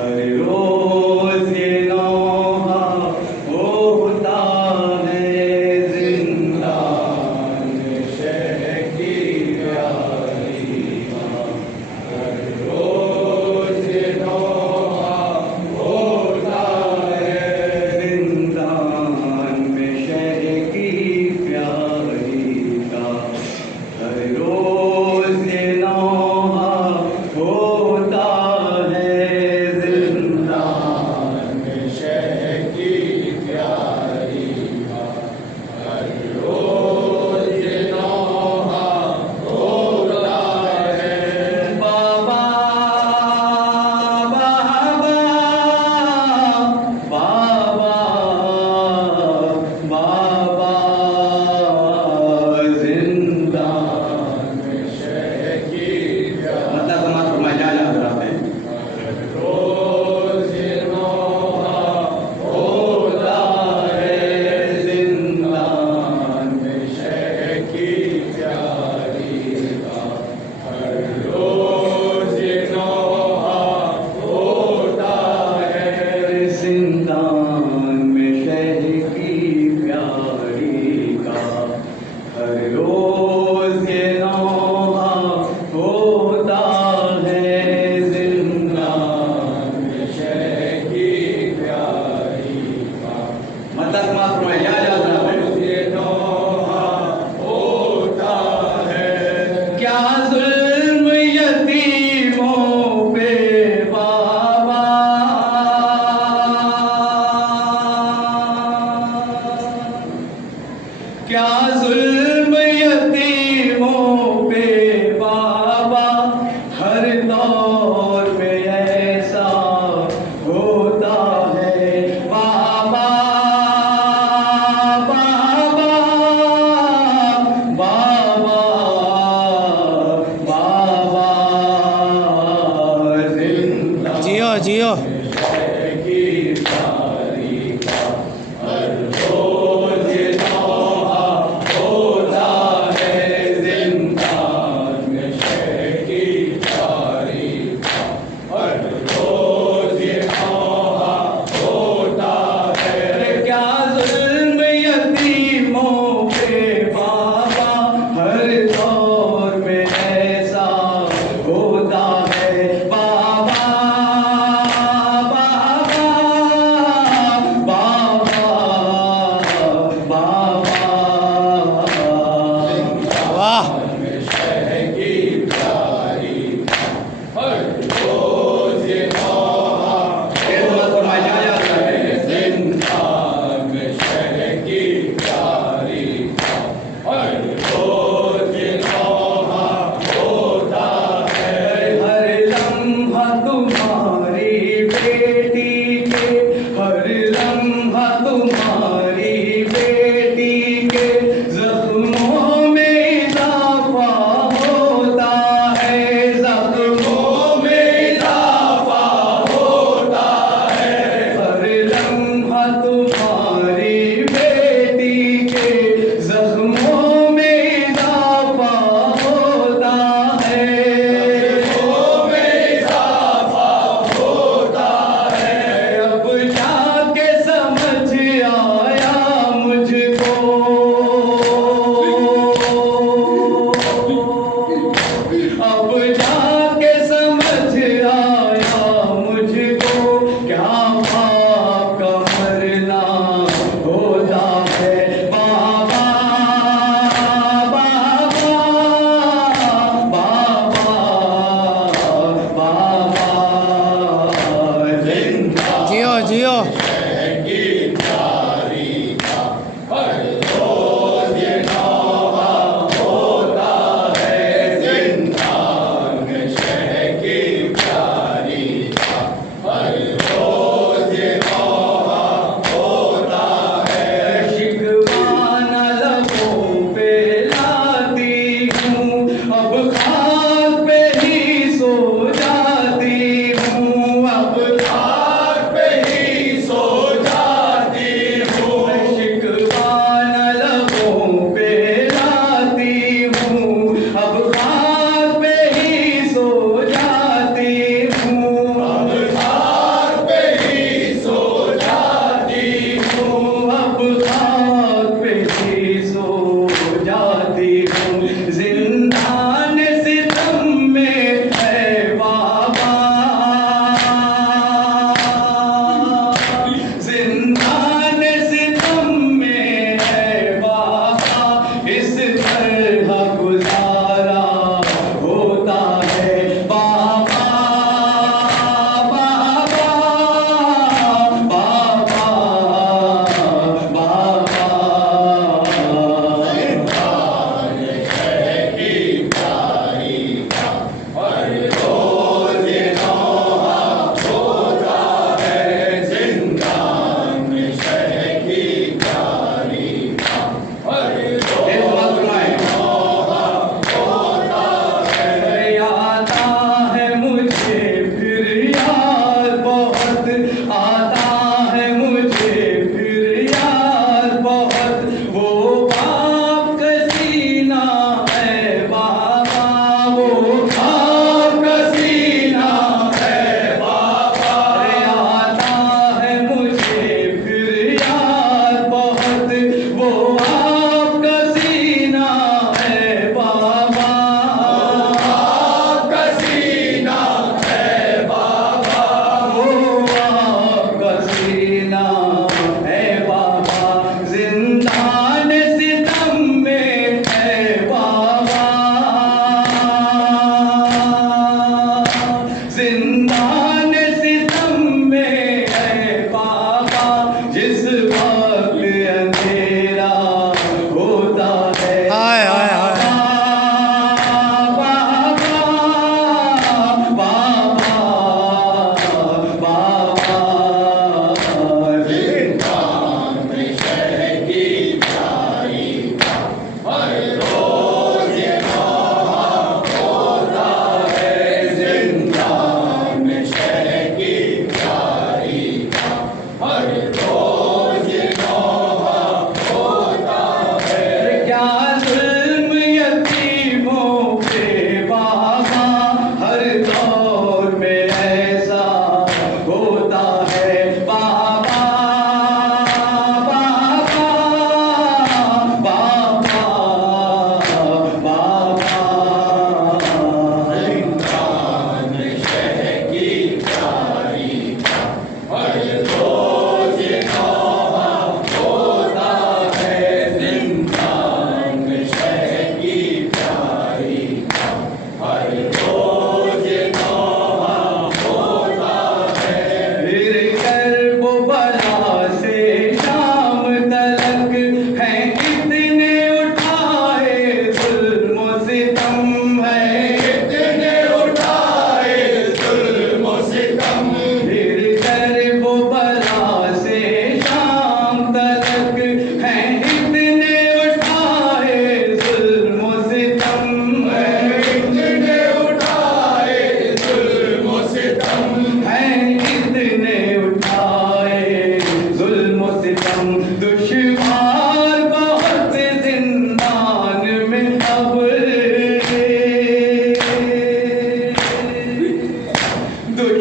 हर रोज ये नौहा होता है जिंदान में शहर की प्यारी माँ। हर रोज ये नौहा होता है जिंदान में शहर की प्यारी माँ। हर रोज ये नौहा होता है जिंदान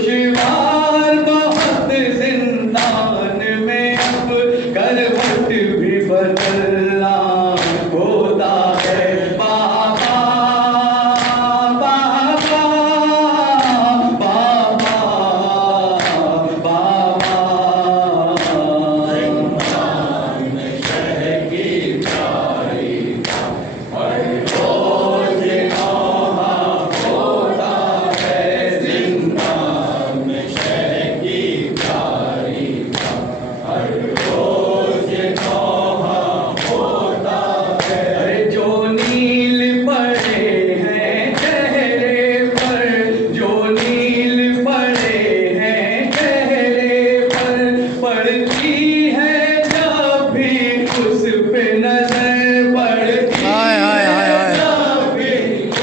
दुश्वार बहुत जिंदान में अब करवट भी बदलना होता है बाबा बाबा बाबा बाबा। जिंदान में शह की प्यारी हर रोज नौहा होता है। जिंदान में शह की प्यारी हर रोज नौहा होता है। जो नील पड़े हैं चेहरे पर, जो नील पड़े हैं चेहरे पर, पड़ती है जब भी उस पे नजर पड़ती है जब भी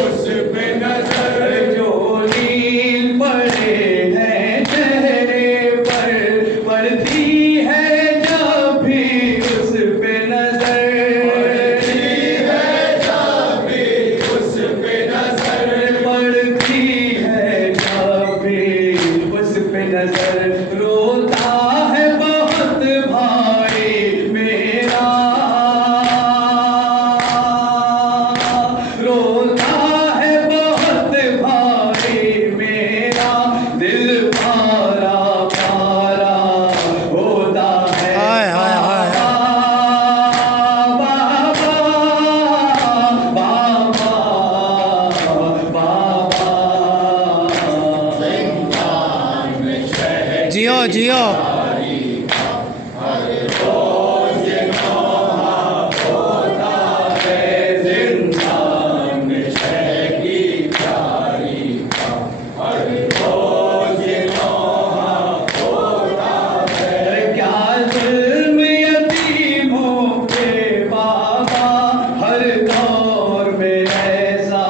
उस पे नजर। जो नील पड़े हैं चेहरे पर, पड़ती है जब भी उस पे नजर। पड़ती है जब भी उस पे नजर। पड़ती है जब भी उस पे नजर। रोता है बहुत भाई मेरा, रोता है बहुत भाई मेरा, दिल पारा पारा होता है बाबा बाबा बाबा। जिंदान में शह जियो जियो हर रोज नौहा होता है। जिंदान में शह की प्यारी हर रोज नौहा होता है। क्या जुल्म यतीमों पे बाबा हर दौर में ऐसा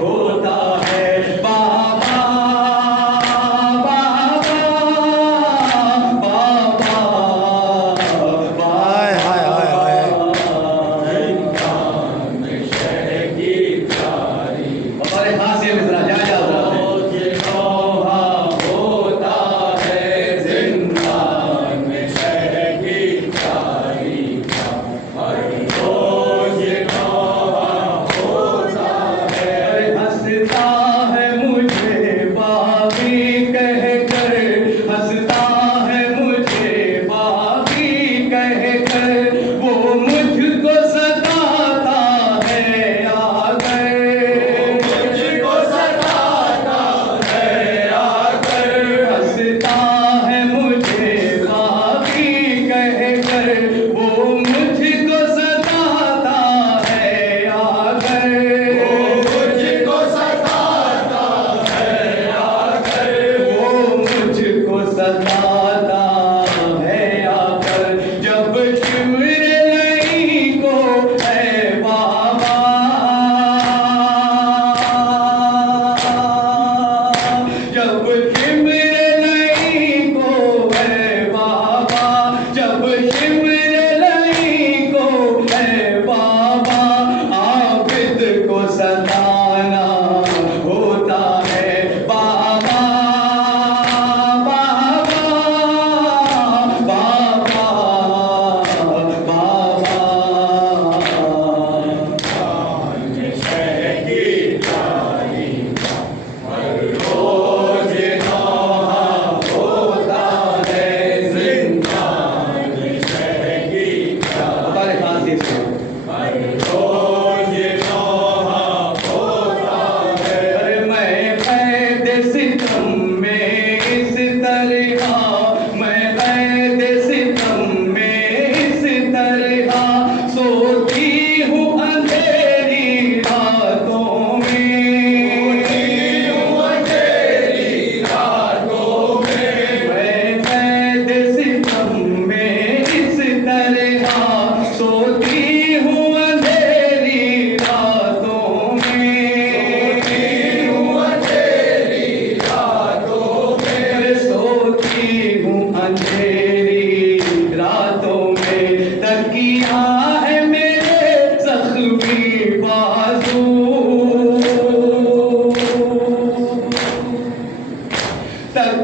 होता है बाबा बाबा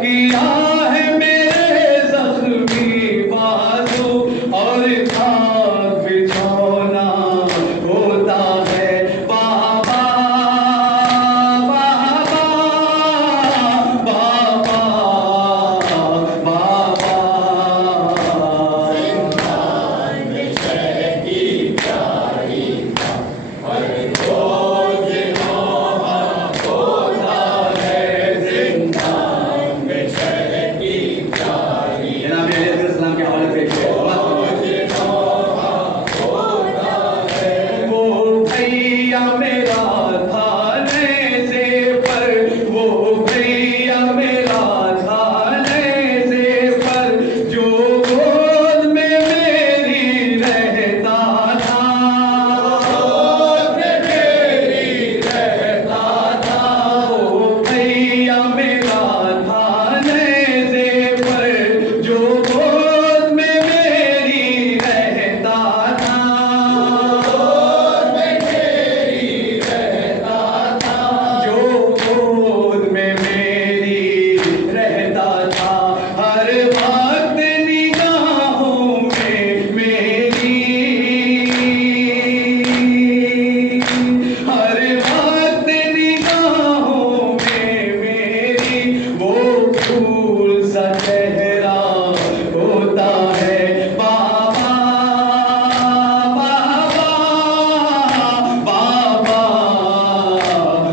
किया है मेरे जख्मी बाजू और खाक बिछौना होता है बाबा बाबा बाबा बाबा जिंदान में शह की प्यारी हर रोज नौहा होता है जिंदान में शह की प्यारी। जनाब अलैहिस्सलाम के हवाले पेश है। वो भैया मेरा थाने से पर वो भैया मेरा थाने से पर जो गोद में मेरी रहता था गोद में मेरी रहता था। वो भैया मेरा थाने से पर जो गोद में मेरी रहता था गोद में मेरी रहता था जो गोद में मेरी रहता था। हर वक्त निगाहों में मेरी हर वक्त निगाहों में मेरी वो फूल सा चेहरा होता है बाबा बाबा बाबा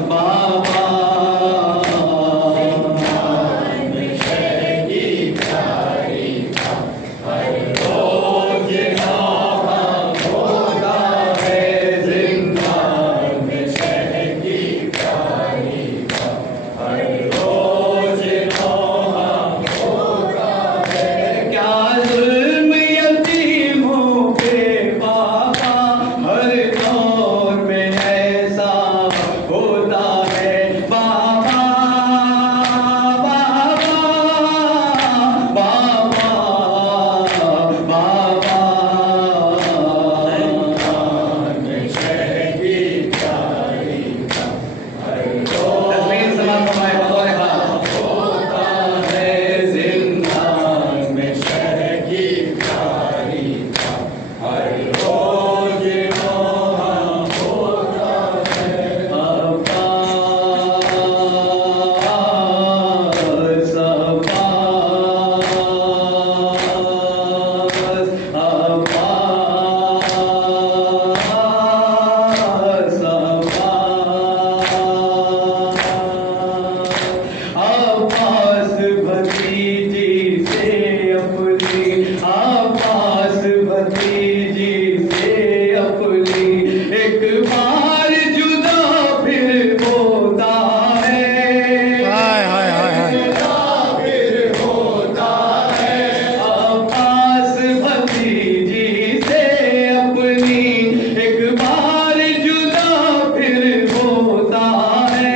बाबा जिंदान में शह की प्यारी हर रोज नौहा होता है जिंदान में शह की प्यारी हर रोज नौहा होता है। क्या जुल्म यतीमों पे बाबा हर दौर में ऐसा होता है बाबा बाबा बाबा बाबा जिंदान में शह की प्यारी हर तस्वीर सलाम फरमाए बतौर हाल होता है जिंदान में शह की प्यारी हर रोज नौहा होता है अब्बास अब्बास भतीजी से अपनी अब्बास भतीजी से अपनी एक बार जुदा फिर होता है जुदा फिर होता है। अब्बास भतीजी से अपनी एक बार जुदा फिर होता है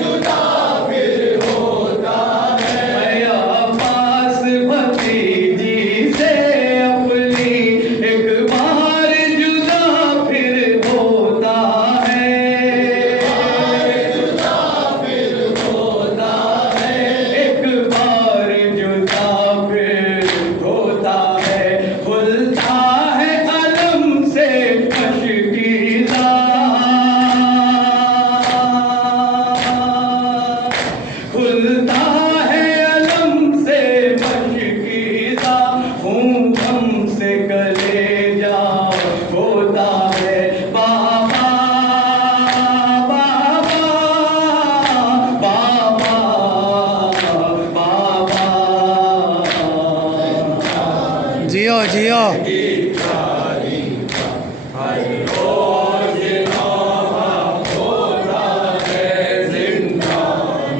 जुदा फिर होता है। अब्बास भतीजी से अपनी एक बार जुदा फिर होता है जुदा फिर होता है। एक बार जुदा फिर होता है खुलता है अलम से मशकीला खुलता है अलम से मशकीला खून गम से कलेजा होता है बाबा बाबा बाबा बाबा जियो जियो हर रोज नौहा होता है जिंदान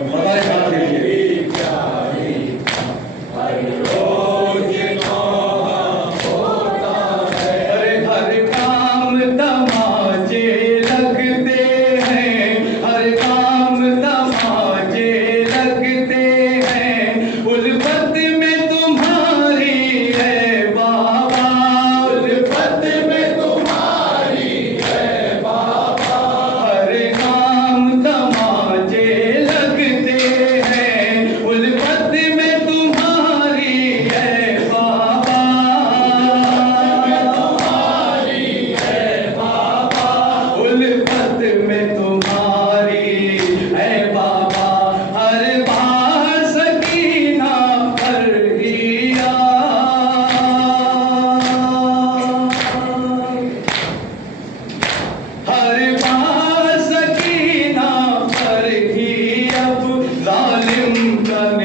जाने